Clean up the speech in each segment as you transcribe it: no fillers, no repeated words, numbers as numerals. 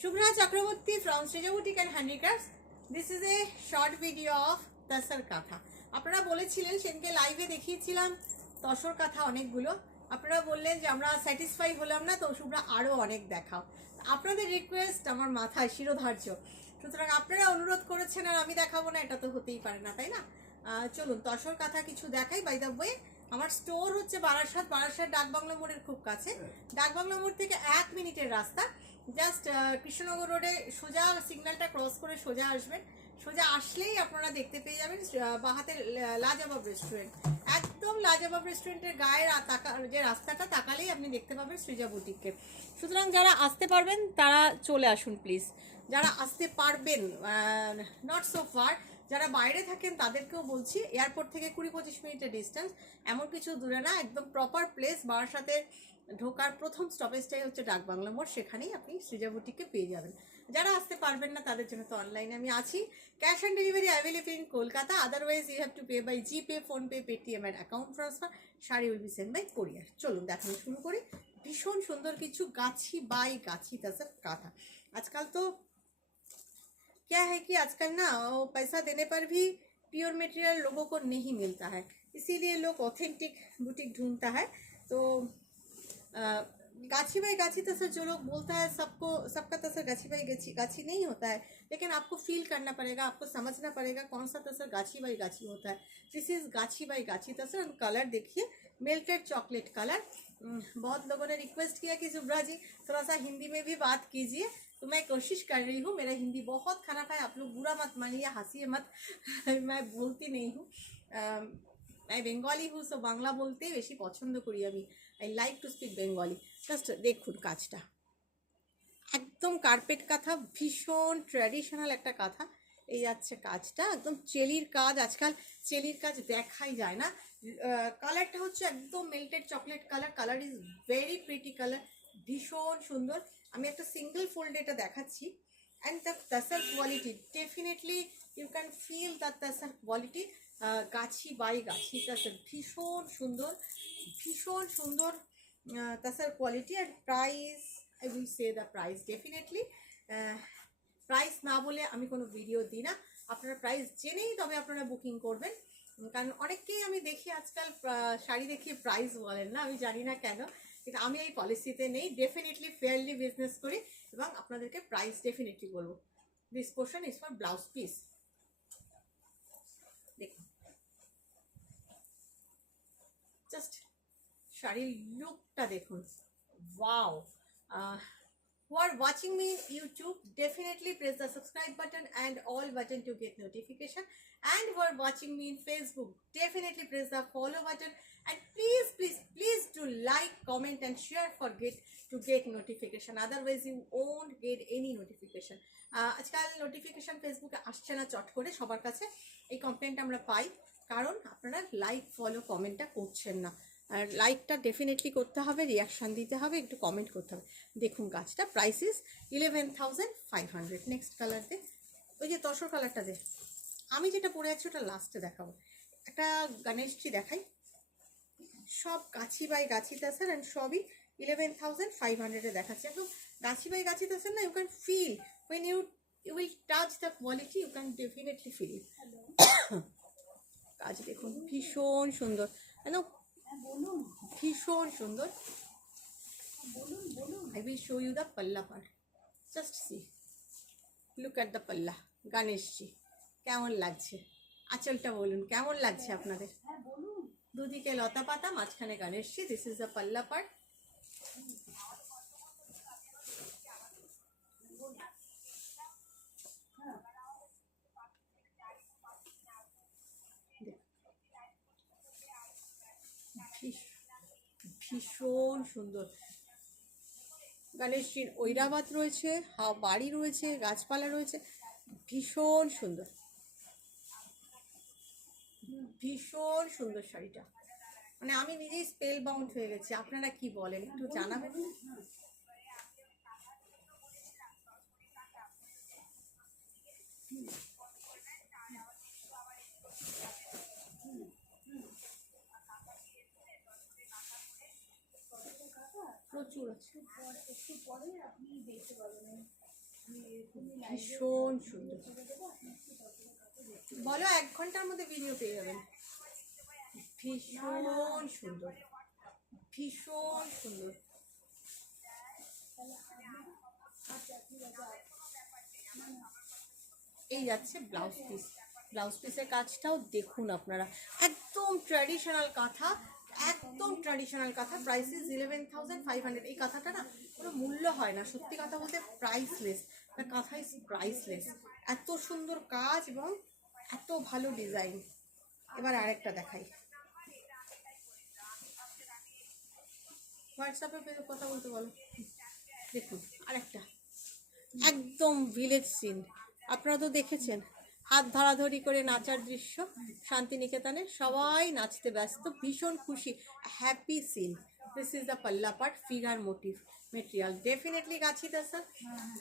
Shubhra Chakraborty from Srija Boutique and Handicrafts. This is a short video of tussar কাঁথা। আপনারা বলেছিলেন সেদিনকে লাইভে দেখিয়েছিলাম তসর কাঁথা অনেকগুলো। আপনারা বললেন যে আমরা স্যাটিসফাই হলাম না, তো শুভ্রা আরও অনেক দেখাও। আপনাদের রিকোয়েস্ট আমার মাথায় শিরোধার্য, সুতরাং আপনারা অনুরোধ করেছেন আর আমি দেখাবো না, এটা তো হতেই পারে না, তাই না? চলুন তসর কাঁথা কিছু দেখাই। বাই দ্য ওয়ে, আমার স্টোর হচ্ছে বারাসাত ডাকবাংলা মোড়ের খুব কাছে। ডাকবাংলা মোড় থেকে 1 মিনিটের রাস্তা। জাস্ট কৃষ্ণনগর রোডে সোজা সিগন্যালটা ক্রস করে সোজা আসবেন। সোজা আসলেই আপনারা দেখতে পেয়ে যাবেন বাহাতে লাজবাব রেস্টুরেন্ট। একদম লাজবাব রেস্টুরেন্টের গায়ের যে রাস্তাটা তাকালেই আপনি দেখতে পাবেন সৃজা বুটিককে। সুতরাং যারা আসতে পারবেন তারা চলে আসুন প্লিজ। যারা আসতে পারবেন, নট সো ফার, যারা বাইরে থাকেন তাদেরকেও বলছি, এয়ারপোর্ট থেকে 20-25 মিনিটের ডিস্টেন্স, এমন কিছু দূরে না, একদম প্রপার প্লেস। বারাসাতে ঢোকার প্রথম স্টপেজটাই হচ্ছে ডাকবাংলা মোড়, সেখানেই আপনি সৃজা বুটিককে পেয়ে যাবেন। যারা আসতে পারবেন না তাদের জন্য তো অনলাইনে আমি আছি। Cash on delivery available in Kolkata, otherwise you have to pay by GPay, PhonePe, Paytm and account transfer. Sari will be send by courier. চলুন দেখানো শুরু করি। ভীষণ সুন্দর কিছু গাছি বাই গাছি তসর কাঁথা। आजकल तो क्या है कि आजकल ना वो पैसा देने पर भी प्योर मटेरियल लोगों को नहीं मिलता है, इसीलिए लोग ऑथेंटिक बुटीक ढूंढता है। तो गाछी बाई गाछी तसर जो लोग बोलता है, सबका तसर गाछी बाई गाछी नहीं होता है, लेकिन आपको फील करना पड़ेगा, आपको समझना पड़ेगा कौन सा तसर गाछी बाई गाछी होता है। दिस इज़ गाछी बाई गाछी तसर। कलर देखिए, मेल्टेड चॉकलेट कलर। बहुत लोगों ने रिक्वेस्ट किया कि शुभ्रा जी थोड़ा सा हिंदी में भी बात कीजिए, तो मैं कोशिश कर रही हूँ। मेरा हिंदी बहुत खराब है, आप लोग बुरा मत मानिए, हंसिए मत। मैं बोलती नहीं हूँ, मैं बेंगली हूँ, सो बांग्ला बोलते बेशी पसंद करी আমি। I like to speak Bengali. Just দেখুন কাজটা, একদম কার্পেট কাঁথা, ভীষণ ট্র্যাডিশনাল একটা কাঁথা। এই যাচ্ছে কাজটা, একদম চেলির কাজ। আজকাল চেলির কাজ দেখাই যায় না। কালারটা হচ্ছে একদম melted chocolate colour. Colour is very pretty colour, ভীষণ সুন্দর। আমি একটা সিঙ্গেল ফোল্ড এটা দেখাচ্ছি। And the tussar quality, definitely you can feel the tussar quality. Gachhi by গাছি তাসার, ভীষণ সুন্দর, ভীষণ সুন্দর tussar quality. And price, I will say the price definitely. Price না বলে আমি কোনো ভিডিও দিই না, আপনারা প্রাইস জেনেই তবে আপনারা বুকিং করবেন। কারণ অনেককেই আমি দেখি আজকাল শাড়ি দেখিয়ে প্রাইস বলেন না, আমি জানি না কেন, কিন্তু আমি এই পলিসিতে নেই। ডেফিনেটলি ফেয়ারলি বিজনেস করি এবং আপনাদেরকে প্রাইস ডেফিনেটলি বলবো। This portion is for blouse piece. দেখুন জাস্ট শাড়ির লুকটা দেখুন, wow. Who are watching me in YouTube, definitely press the subscribe button and all button to get notification. And who are watching me in Facebook, definitely press the follow button. And please do like, comment and share for to get notification. Otherwise you won't get any notification. আজকাল notification ফেসবুকে আসছে না চট করে সবার কাছে, এই কমপ্লেনটা আমরা পাই, কারণ আপনারা লাইক, ফলো, কমেন্টটা করছেন না। আর লাইকটা ডেফিনেটলি করতে হবে, রিয়াকশান দিতে হবে, একটু কমেন্ট করতে হবে। দেখুন গাছটা, প্রাইস ইজ 11,500। নেক্সট কালার দে, ওই যে তসর কালারটা দে। আমি যেটা পরে আছি ওটা লাস্টে দেখাবো। একটা গণেশজি দেখাই। সব গাছি বাই গাছি তাসার অ্যান্ড সবই 11,500-এ দেখাচ্ছে। একদম গাছি বাই গাছি তাসার না, you can feel when you will touch the quality, you can definitely feel it. কাজ দেখুন, ভীষণ সুন্দর, একদম ভীষণ সুন্দর। I will show you the palla part. Just see, look at the palla. Ganeshji কেমন লাগছে? আঁচলটা বলুন কেমন লাগছে আপনাদের? দুদিকে লতা পাতা, মাঝখানে Ganeshji. This is the pallu part. ভীষণ সুন্দর। গণেশজির ঐরাবাত রয়েছে, বাড়ি রয়েছে, গাছপালা রয়েছে, ভীষণ সুন্দর, ভীষণ সুন্দর শাড়িটা। মানে আমি নিজেই স্পেল বাউন্ড হয়ে গেছি। আপনারা কি বলেন একটু জানাবেন। প্রচুর আছে, একটু পরে আপনি দেখতে পাবেন। ভীষণ সুন্দর। বলো 1 ঘন্টার মধ্যে ভিডিও পেয়ে যাবেন। ভীষণ সুন্দর, ভীষণ সুন্দর। এই যাচ্ছে ব্লাউজ পিস। ব্লাউজ পিসের কাজটাও দেখুন আপনারা, একদম ট্র্যাডিশনাল কাঁথা, একদম ট্র্যাডিশনাল কাঁথা। Price is 11,500। এই কাঁথাটা না কোনো মূল্য হয় না, সত্যি কথা বলতে প্রাইসলেস। দ্য কাঁথা ইজ প্রাইসলেস। এত সুন্দর কাজ এবং এত ভালো ডিজাইন। এবার আরেকটা দেখাই, হোয়াটসঅ্যাপে কথা বলতে বলো। দেখুন আরেকটা একদম ভিলেজ সিন। আপনারা তো দেখেছেন হাত ধরাধরি করে নাচার দৃশ্য শান্তিনিকেতনে, সবাই নাচতে ব্যস্ত, ভীষণ খুশি, happy scene. This is the pallu part, figure motif material, definitely Gachhi tussar.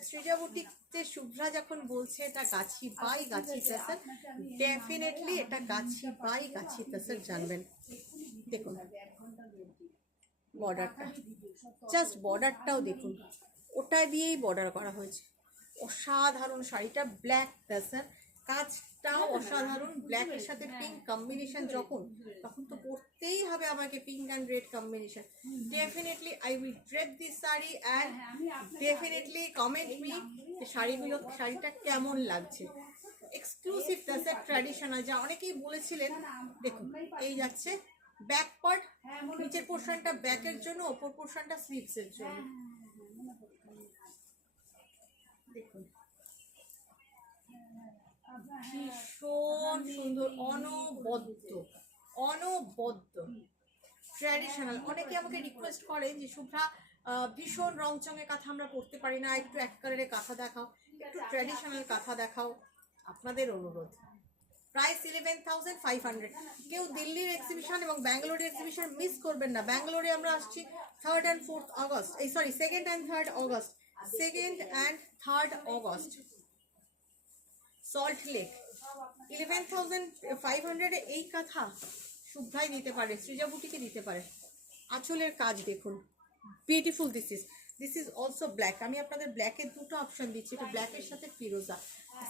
Srija বুটিকতে Shubhra যখন বলছে এটা গাছি বাই গাছি তাসার, ডেফিনেটলি এটা গাছি বাই গাছি তাসার জানবেন। দেখুন বর্ডারটা, জাস্ট বর্ডারটাও দেখুন, ওটা দিয়েই বর্ডার করা হয়েছে। অসাধারণ শাড়িটা, ব্ল্যাক টাসার, কাজটাও অসাধারণ। ব্ল্যাকের সাথে পিঙ্ক কম্বিনেশন যখন, তখন তো পরতেই হবে আমাকে pink and red combination. Definitely I will drape this sari and definitely comment me যে শাড়িটা কেমন লাগছে। এক্সক্লুসিভ টাসার, ট্র্যাডিশনাল, যা অনেকেই বলেছিলেন। দেখুন এই যাচ্ছে ব্যাক পার্ট, নিচের পোর্শনটা ব্যাকের জন্য, ওপর পোর্শনটা স্লিভসের জন্য। দেখুন ভীষণ সুন্দর, অনবদ্য অনবদ্য ট্র্যাডিশনাল। অনেকে আমাকে রিকোয়েস্ট করেন যে শুভ্রা ভীষণ রংচঙে কাঁথা আমরা পরতে পারি না, একটু এক কালারের কাঁথা দেখাও, একটু ট্র্যাডিশনাল কাঁথা দেখাও। আপনাদের অনুরোধ। প্রাইস 11,500। কেউ দিল্লির এক্সিবিশন এবং ব্যাঙ্গালোরের এক্সিবিশন মিস করবেন না। ব্যাঙ্গালোরে আমরা আসছি 3rd and 4th অগস্ট, এই sorry 2nd and 3rd August, 2nd and 3rd August. Salt lake 11,500 এই কাঁথা শুভ্রাই দিতে পারে, সৃজা বুটিকে দিতে পারে। আঁচলের কাজ দেখুন, beautiful. This is also black. আমি আপনাদের ব্ল্যাকের দুটো অপশন দিচ্ছি, এটা ব্ল্যাকের সাথে ফিরোজা।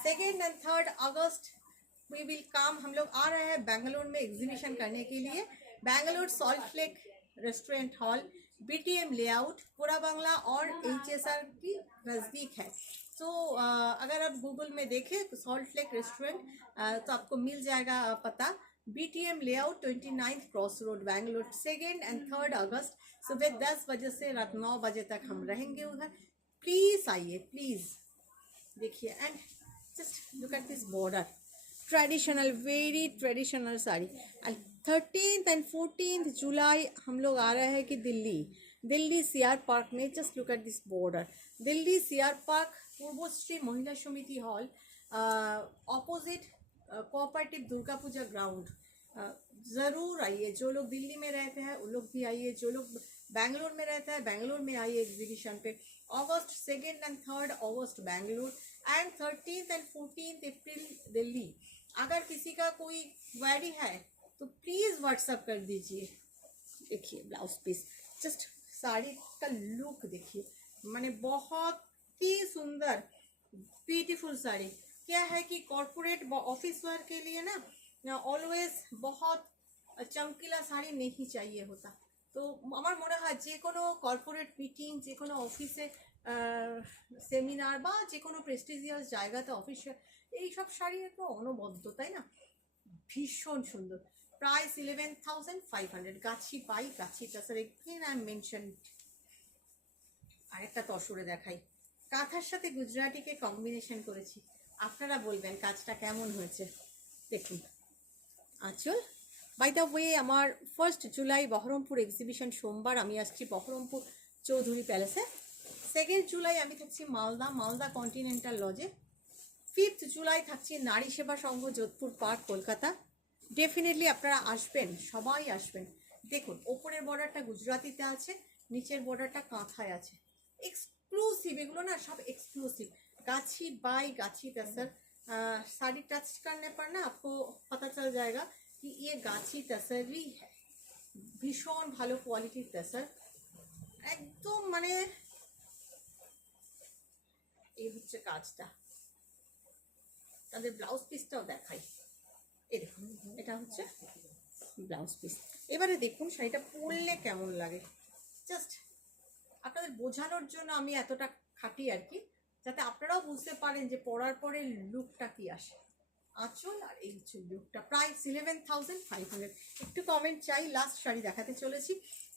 2nd and 3rd August we will come. हम लोग आ रहे हैं बेंगलोर में एग्जीबिशन करने के लिए। Bangalore salt lake restaurant hall, BTM layout, पूरा बांग्ला और एचएसआर की नज़दीक है। तो अगर आप गूगल में देखें तो सॉल्ट लेक रेस्टोरेंट, तो आपको मिल जाएगा पता। BTM layout 29 cross road Bangalore. 2nd and 3rd अगस्त सुबह 10 बजे से रात 9 बजे तक हम रहेंगे उधर। प्लीज़ आइए, प्लीज़ देखिए। And just look at this border, traditional, very traditional sari. And 13th and 14th जुलाई हम लोग आ रहे हैं कि दिल्ली सीआर पार्क में। Just look at this border, Delhi CR park, Purbashree Mahila Samiti hall, opposite cooperative Durga Puja ground. ज़रूर आइए, जो लोग दिल्ली में रहते हैं वो लोग भी आइए, जो लोग बेंगलोर में रहते हैं बेंगलोर में आइए एग्जीबिशन पे। अगस्त 2nd and 3rd August Bangalore and 13th and 14th अप्रैल दिल्ली। अगर किसी का कोई क्वेरी है तो प्लीज़ व्हाट्सअप कर दीजिए। देखिए ब्लाउज पीस, जस्ट साड़ी का लुक देखिए, माने बहुत ही सुंदर ब्यूटीफुल साड़ी। क्या है कि कॉर्पोरेट ऑफिस वेयर के लिए ना অলওয়েজ बहुत চমকিলা শাড়ি नहीं चाहिए होता। তো আমার মনে হয় যে কোনো কর্পোরেট মিটিং, যে কোনো অফিসে সেমিনার বা যে কোনো প্রেস্টিজিয়াস জায়গাতে অফিসে এইসব শাড়ি একটু অনবদ্য, তাই না? ভীষণ সুন্দর। প্রাইস 11,500। গাছি বাই গাছি তাছাড়া এখানে আই মেনশন। আরেকটা তসরে দেখাই, কাঁথার সাথে গুজরাটিকে কম্বিনেশন করেছি। আপনারা বলবেন কাজটা কেমন হয়েছে। দেখুন আঁচল। বাই দ্য ওয়ে আমার 1st জুলাই বহরমপুর এক্সিবিশন, সোমবার আমি আসছি বহরমপুর চৌধুরী প্যালেসে। 2nd জুলাই আমি থাকছি মালদা কন্টিনেন্টাল লজে। 5th জুলাই থাকছি নারী সেবা সংঘ যোধপুর পার্ক কলকাতা। ডেফিনেটলি আপনারা আসবেন, সবাই আসবেন। দেখুন ওপরের বর্ডারটা গুজরাটিতে আছে, নিচের বর্ডারটা কাঁথায় আছে। एक्सक्लूसिव, এগুলো না সব एक्सक्लूसिव। गाछी बाय गाछी तसर। साड़ी टच करने पर ना आपको पता चल जाएगा कि ये गाछी तसरी है। भीषण भालो क्वालिटीर तसर, एकदम माने এই হচ্ছে কাজটা। তাদের ব্লাউজ পিসটাও দেখাই, এই দেখুন এটা হচ্ছে ব্লাউজ পিস। এবারে দেখুন শাড়িটা পরলে কেমন লাগে, জাস্ট আপনাদের বোঝানোর জন্য আমি এতটা খাটি আর কি, যাতে আপনারাও বুঝতে পারেন যে পরার পরে লুকটা কি আসে। আঁচল আর এই হচ্ছে লুকটা। প্রাইস 11,500। একটু কমেন্ট চাই। লাস্ট শাড়ি দেখাতে চলেছি,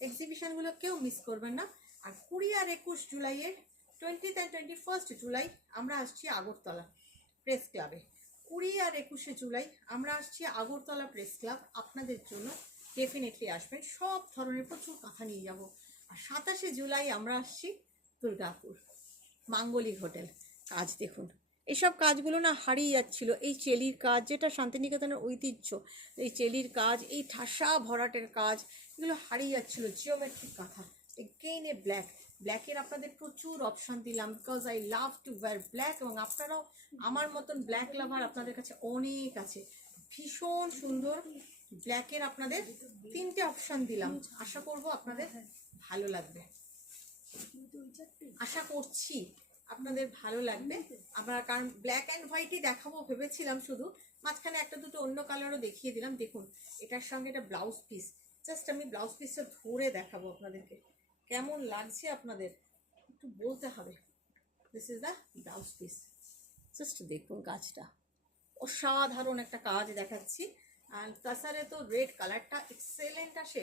এক্সিবিশনগুলো কেউ মিস করবেন না। আর 20 আর 21 জুলাইয়ের 20th and 21st জুলাই আমরা আসছি আগরতলা প্রেস ক্লাবে। 20 আর 21শে জুলাই আমরা আসছি আগরতলা প্রেস ক্লাব, আপনাদের জন্য ডেফিনেটলি আসবেন। সব ধরনের প্রচুর কাঁথা নিয়ে যাব। আর 27শে জুলাই আমরা আসছি দুর্গাপুর মাঙ্গলিক হোটেল। কাজ দেখুন, এসব কাজগুলো না হারিয়ে যাচ্ছিল। এই চেলির কাজ, যেটা শান্তিনিকেতনের ঐতিহ্য, এই চেলির কাজ, এই ঠাসা ভরাটের কাজ, এগুলো হারিয়ে যাচ্ছিল। জিওমেট্রিক কাঁথা, এগেইন এ ব্ল্যাক। ব্ল্যাকের আপনাদের প্রচুর অপশান দিলাম, because I love to wire black. এবং আপনারাও আমার মতন ব্ল্যাক লাভার আপনাদের কাছে অনেক আছে। ভীষণ সুন্দর ব্ল্যাকের আপনাদের 3টে অপশান দিলাম। আশা করব আপনাদের ভালো লাগবে, আশা করছি আপনাদের ভালো লাগবে। আমরা কারণ ব্ল্যাক অ্যান্ড হোয়াইটই দেখাবো ভেবেছিলাম, শুধু মাঝখানে একটা দুটো অন্য কালারও দেখিয়ে দিলাম। দেখুন এটার সঙ্গে এটা ব্লাউজ পিস, জাস্ট আমি ব্লাউজ পিসটা ধরে দেখাবো আপনাদেরকে, কেমন লাগছে আপনাদের একটু বলতে হবে। This is the blouse piece, just দেখুন কাজটা অসাধারণ একটা কাজ দেখাচ্ছি। আর তাছাড়া তো রেড কালারটা এক্সেলেন্ট আসে,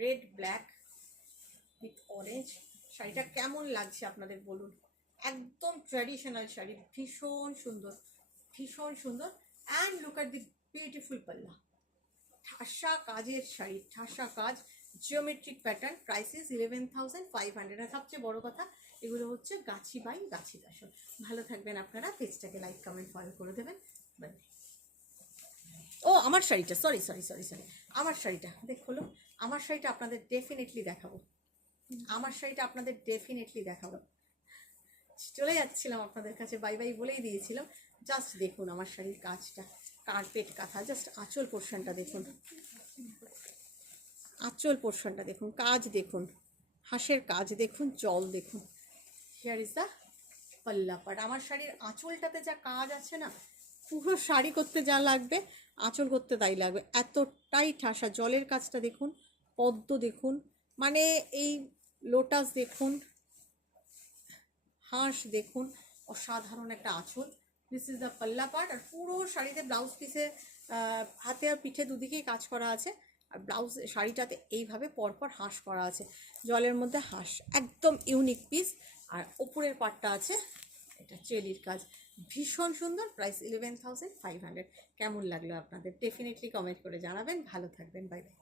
রেড ব্ল্যাক উইথ অরেঞ্জ। শাড়িটা কেমন লাগছে আপনাদের বলুন, একদম ট্র্যাডিশনাল শাড়ি, ভীষণ সুন্দর, ভীষণ সুন্দর। And look at the beautiful পাল্লা, ঠাসা কাজের শাড়ি, ঠাসা কাজ, জিওমেট্রিক প্যাটার্ন। Price is 11,500। আর সবচেয়ে বড় কথা, এগুলো হচ্ছে গাছি বাই গাছি দাসন। ভালো থাকবেন আপনারা, পেজটাকে লাইক কমেন্ট ফলো করে দেবেন। ও আমার শাড়িটা, সরি সরি সরি সরি, আমার শাড়িটা দেখলো, আমার শাড়িটা আপনাদের ডেফিনেটলি দেখাবো, আমার শাড়িটা আপনাদের ডেফিনেটলি দেখাবো। চলে যাচ্ছিলাম আপনাদের কাছে, বাই বাই বলেই দিয়েছিলাম। জাস্ট দেখুন আমার শাড়ির কাজটা, কার্পেট কাঁথা। জাস্ট আঁচল পোর্শনটা দেখুন, আঁচল পোর্শনটা দেখুন, কাজ দেখুন, হাঁসের কাজ দেখুন, জল দেখুন। হিয়ার ইজ দ্য পাল্লা পাট। আমার শাড়ির আঁচলটাতে যা কাজ আছে না, পুরো শাড়ি করতে যা লাগবে আঁচল করতে তাই লাগবে, এতটাই ঠাসা। জলের কাজটা দেখুন, পদ্ম দেখুন, মানে এই লোটাস দেখুন, হাঁস দেখুন, অসাধারণ একটা আঁচল। This is the pallu part. আর পুরো শাড়িতে ব্লাউজ পিসে হাতে আর পিঠে দুদিকেই কাজ করা আছে। আর ব্লাউজ শাড়িটাতে এইভাবে পরপর হাঁস করা আছে, জলের মধ্যে হাঁস, একদম ইউনিক পিস। আর ওপরের পার্টটা আছে এটা চেলির কাজ, ভীষণ সুন্দর। প্রাইস 11,500। কেমন লাগলো আপনাদের ডেফিনেটলি কমেন্ট করে জানাবেন। ভালো থাকবেন, বাই বাই।